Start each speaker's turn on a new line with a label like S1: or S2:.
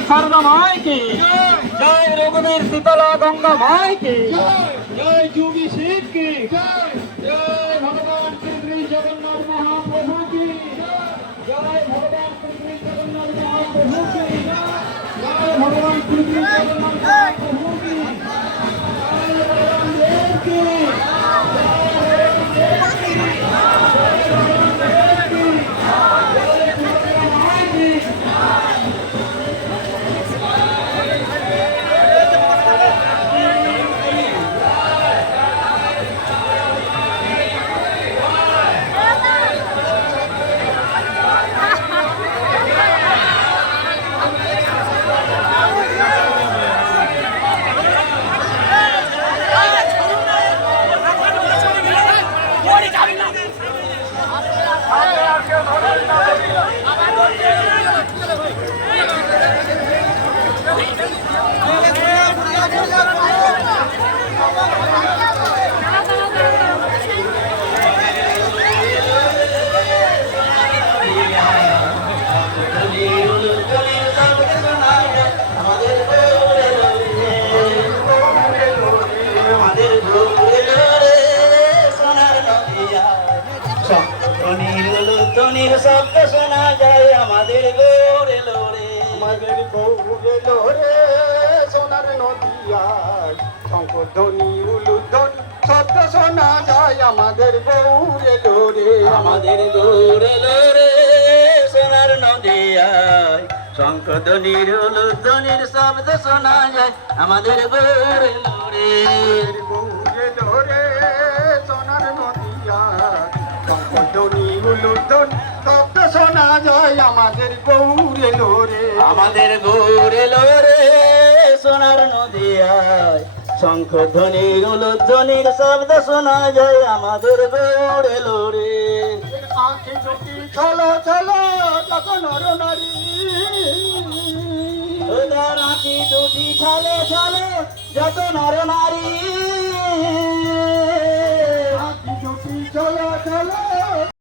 S1: সারদা মাইকে জয় রঘুবীর শীতলা গঙ্গা মাইকে জয় যোগী শিব কি জয় ভগবান শ্রী শ্রী জগন্নাথ মহাপ্রভু কি জয় ভগবান শ্রী শ্রী জগন্নাথ মহাপ্রভু কি জয় ভগবান শ্রী শ্রী জগন্নাথ মহাপ্রভু কি জয় ভগবান দেব কি
S2: ধ্বনির শব্দ শোনা যায় আমাদের গোরে লোরে
S3: আমাদের গৌরে লোরে সোনার নদিয়ায় শঙ্কর ধ্বনি উলুধ্বনি শব্দ শোনা যায় আমাদের গৌরে লোরে
S2: আমাদের গোরে লোরে সোনার নদিয়ায় ধ্বনির ধ্বনির শব্দ শোনা যায় আমাদের গোরে লোরে
S3: গৌরে লোরে গৌরে লোরে
S2: আমাদের গোরে লোরে সোনার নদিয়ায়। শঙ্খ ধ্বনির ধ্বনির শব্দ শোনা যায় আমাদের গোরে লোরে
S3: আঁখি দুটি ছলো ছলো যত নর।
S2: আঁখি ছলে ছলে যত নর নারী।